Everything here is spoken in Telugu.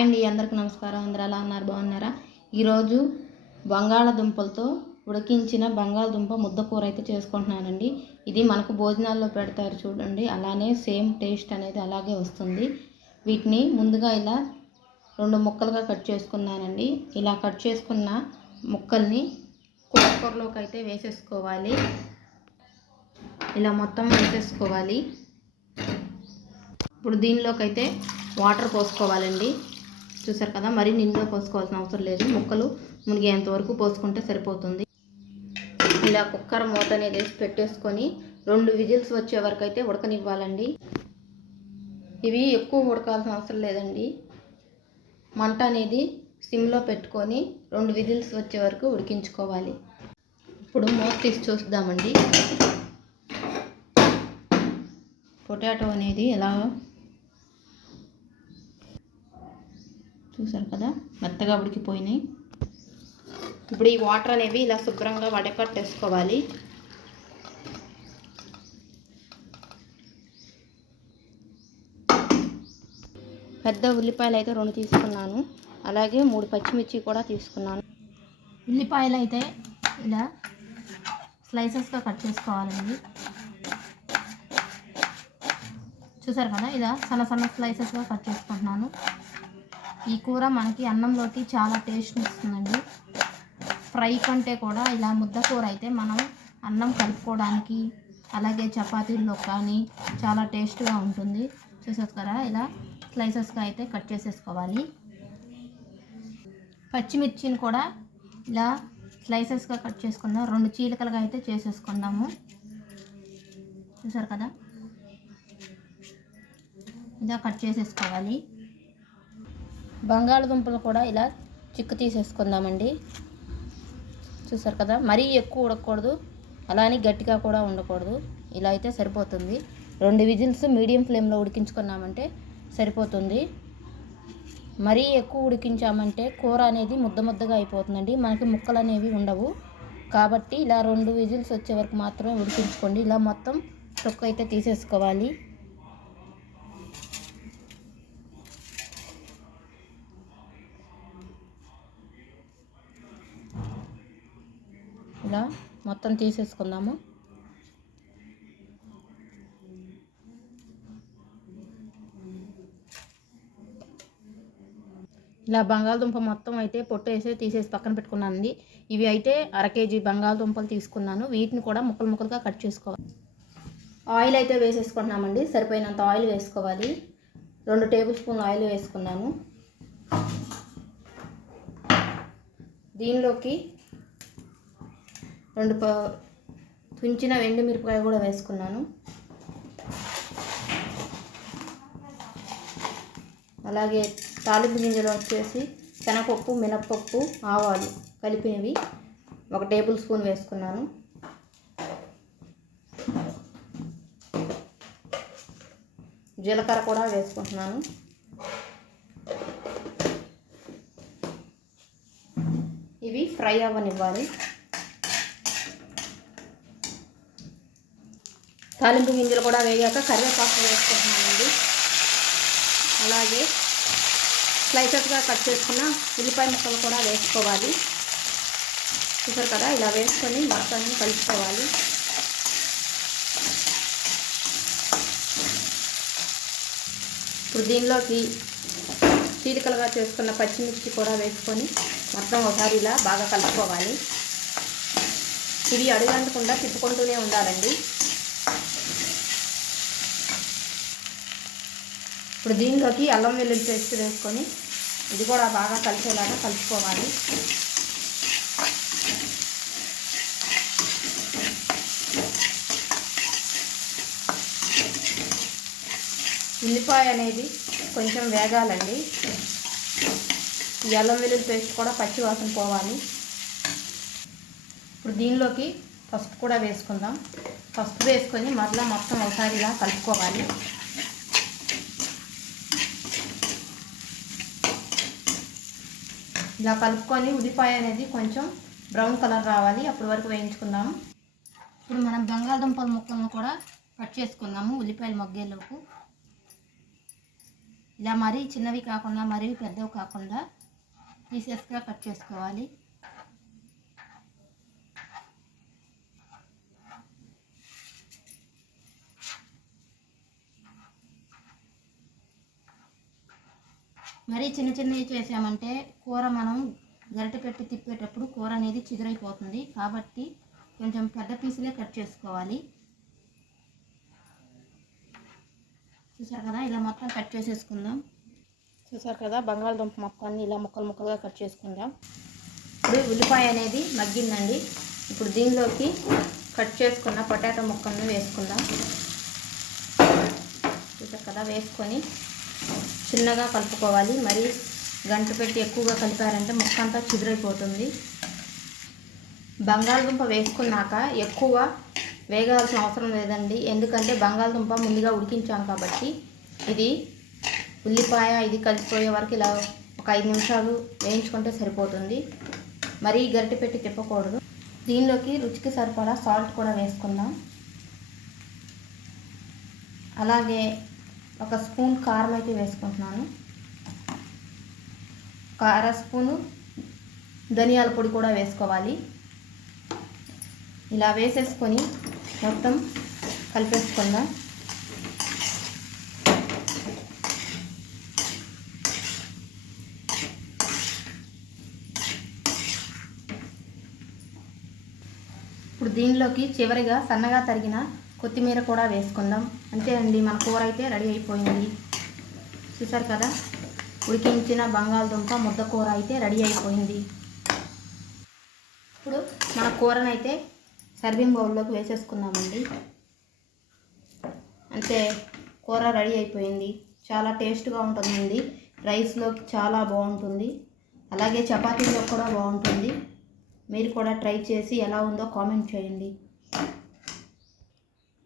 హాయ్ అండి అందరికి నమస్కారం. అందరు ఎలా ఉన్నారు? బాగున్నారా? ఈరోజు బంగాళదుంపలతో ఉడికించిన బంగాళదుంప ముద్ద కూర అయితే చేసుకుంటున్నానండి. ఇది మనకు భోజనాల్లో పెడతారు చూడండి. అలానే సేమ్ టేస్ట్ అనేది అలాగే వస్తుంది. వీటిని ముందుగా ఇలా రెండు ముక్కలుగా కట్ చేసుకున్నానండి. ఇలా కట్ చేసుకున్న ముక్కల్ని కూరలోకి అయితే వేసేసుకోవాలి. ఇలా మొత్తం వేసేసుకోవాలి. ఇప్పుడు దీనిలోకి అయితే వాటర్ పోసుకోవాలండి. చూసారు కదా మరీ నిండుగా పోసుకోవాల్సిన అవసరం లేదు. ముక్కలు మునిగేంత వరకు పోసుకుంటే సరిపోతుంది. ఇలా కుక్కర్ మూత అనేది వేసి పెట్టేసుకొని రెండు విజిల్స్ వచ్చే వరకు అయితే ఉడకనివ్వాలండి. ఇవి ఎక్కువ ఉడకాల్సిన అవసరం లేదండి. మంట అనేది సిమ్లో పెట్టుకొని రెండు విజిల్స్ వచ్చే వరకు ఉడికించుకోవాలి. ఇప్పుడు మూత తీసి చూద్దామండి పొటాటో అనేది ఎలా చూసారు కదా? మెత్తగా ఉడికిపోయినాయి. ఇప్పుడు ఈ వాటర్ అనేవి ఇలా శుభ్రంగా వడకట్టేసుకోవాలి. పెద్ద ఉల్లిపాయలు అయితే రెండు తీసుకున్నాను. అలాగే మూడు పచ్చిమిర్చి కూడా తీసుకున్నాను. ఉల్లిపాయలు అయితే ఇలా స్లైసెస్గా కట్ చేసుకోవాలండి చూసారు కదా? ఇలా సన్న సన్న స్లైసెస్గా కట్ చేసుకుంటున్నాను. ఈ కూర మనకి అన్నంలోకి చాలా టేస్ట్ ఇస్తుందండి ఫ్రై కంటే కూడా ఇలా ముద్ద కూర అయితే మనం అన్నం కలుపుకోవడానికి అలాగే చపాతీల్లో కానీ చాలా టేస్ట్గా ఉంటుంది. చూసారు కదా ఇలా స్లైసెస్గా అయితే కట్ చేసేసుకోవాలి. పచ్చిమిర్చిని కూడా ఇలా స్లైసెస్గా కట్ చేసుకుందాం. రెండు చీలికలుగా అయితే చేసేసుకుందాము. చూసారు కదా ఇలా కట్ చేసేసుకోవాలి. బంగాళదుంపలు కూడా ఇలా చిక్కు తీసేసుకుందామండి. చూసారు కదా మరీ ఎక్కువ ఉడకకూడదు అలా అని గట్టిగా కూడా ఉండకూడదు. ఇలా అయితే సరిపోతుంది. రెండు విజిల్స్ మీడియం ఫ్లేమ్లో ఉడికించుకున్నామంటే సరిపోతుంది. మరీ ఎక్కువ ఉడికించామంటే కూర అనేది ముద్ద ముద్దగా అయిపోతుందండి. మనకి ముక్కలు అనేవి ఉండవు. కాబట్టి ఇలా రెండు విజిల్స్ వచ్చే వరకు మాత్రమే ఉడికించుకోండి. ఇలా మొత్తం తొక్కు అయితే తీసేసుకోవాలి ఇలా మొత్తం తీసేసుకుందాము. ఇలా బంగాళదుంప మొత్తం అయితే పొట్టు వేసి తీసేసి పక్కన పెట్టుకున్నానండి. ఇవి అయితే అర కేజీ బంగాళదుంపలు తీసుకున్నాను. వీటిని కూడా ముక్కలు ముక్కలుగా కట్ చేసుకోవాలి. ఆయిల్ అయితే వేసేసుకుంటున్నామండి. సరిపోయినంత ఆయిల్ వేసుకోవాలి. రెండు టేబుల్ స్పూన్లు ఆయిల్ వేసుకున్నాను. దీనిలోకి రెండు ప తుంచిన వెండి మిరపకాయ కూడా వేసుకున్నాను. అలాగే తాలింపు గింజలు వచ్చేసి శనగపప్పు మినప్పప్పు ఆవాలు కలిపినవి ఒక టేబుల్ స్పూన్ వేసుకున్నాను. జీలకర్ర కూడా వేసుకుంటున్నాను. ఇవి ఫ్రై అవ్వనివ్వాలి. తాలింపు గింజలు కూడా వేయాక కరివేపాకు వేసుకుంటున్నానండి. అలాగే స్లైసెస్గా కట్ చేసుకున్న ఉల్లిపాయ ముక్కలు కూడా వేసుకోవాలి. చూసారు కదా ఇలా వేసుకొని మొత్తాన్ని కలుపుకోవాలి. ఇప్పుడు దీనిలోకి చీలికలుగా చేసుకున్న పచ్చిమిర్చి కూడా వేసుకొని మొత్తం ఒకసారి ఇలా బాగా కలుపుకోవాలి. ఇవి అడుగంటకుండా తిప్పుకుంటూనే ఉండాలండి. ఇప్పుడు దీనిలోకి అల్లం వెల్లుల్లి పేస్ట్ వేసుకొని ఇది కూడా బాగా కలిసేలాగా కలుపుకోవాలి. ఉల్లిపాయ అనేది కొంచెం వేగాలండి. ఈ అల్లం వెల్లుల్లి పేస్ట్ కూడా పచ్చి వాసన పోవాలి. ఇప్పుడు దీనిలోకి పసుపు కూడా వేసుకుందాం. పసుపు వేసుకొని మరలా మొత్తం ఒకసారి ఇలా కలుపుకోవాలి. ఇలా కలుపుకొని ఉల్లిపాయ అనేది కొంచెం బ్రౌన్ కలర్ రావాలి. అప్పటి వరకు వేయించుకుందాము ఇప్పుడు మనం బంగాళదుంపల ముక్కలను కూడా కట్ చేసుకుందాము ఉల్లిపాయలు మగ్గేలోపు. ఇలా మరీ చిన్నవి కాకుండా మరీ పెద్దవి కాకుండా పీసెస్గా కట్ చేసుకోవాలి. మరీ చిన్న చిన్నవి చేసామంటే కూర మనం గరిటె పెట్టి తిప్పేటప్పుడు కూర అనేది చిదురైపోతుంది. కాబట్టి కొంచెం పెద్ద పీసులే కట్ చేసుకోవాలి. చూసారు కదా? ఇలా మొత్తం కట్ చేసేసుకుందాం. చూసారు కదా? బంగాళదుంప మొక్కల్ని ఇలా ముక్కలు ముక్కలుగా కట్ చేసుకుందాం. ఇప్పుడు ఉల్లిపాయ అనేది మగ్గిందండి. ఇప్పుడు దీనిలోకి కట్ చేసుకున్న పొటాటో ముక్కలను వేసుకుందాం. చూసారు కదా? వేసుకొని చిన్నగా కలుపుకోవాలి. మరి గంట పెట్టి ఎక్కువగా కలిపారంటే ముక్క అంతా చిదురైపోతుంది. బంగాళదుంప వేసుకున్నాక ఎక్కువ వేగాల్సిన అవసరం లేదండి. ఎందుకంటే బంగాళదుంప ముందుగా ఉడికించాం కాబట్టి ఇది ఉల్లిపాయ ఇది కలిసిపోయే వరకు ఇలా ఒక ఐదు నిమిషాలు వేయించుకుంటే సరిపోతుంది. మరీ గరిటె పెట్టి తిప్పకూడదు. దీనిలోకి రుచికి సరిపడా సాల్ట్ కూడా వేసుకుందాం. అలాగే ఒక స్పూన్ కారం అయితే వేసుకుంటున్నాను. కార స్పూను ధనియాల పొడి కూడా వేసుకోవాలి. ఇలా వేసేసుకొని మొత్తం కలిపేసుకుందాం. ఇప్పుడు దీనిలోకి చివరిగా సన్నగా తరిగిన కొత్తిమీర కూడా వేసుకుందాం. అంతే అండి మన కూర అయితే రెడీ అయిపోయింది. చూసారు కదా? ఉడికించిన బంగాళదుంప ముద్ద కూర అయితే రెడీ అయిపోయింది. ఇప్పుడు మన కూరనైతే సర్వింగ్ బౌల్లోకి వేసేసుకుందామండి. అంతే కూర రెడీ అయిపోయింది. చాలా టేస్ట్గా ఉంటుందండి. రైస్లోకి చాలా బాగుంటుంది. అలాగే చపాతీలో కూడా బాగుంటుంది. మీరు కూడా ట్రై చేసి ఎలా ఉందో కామెంట్ చేయండి.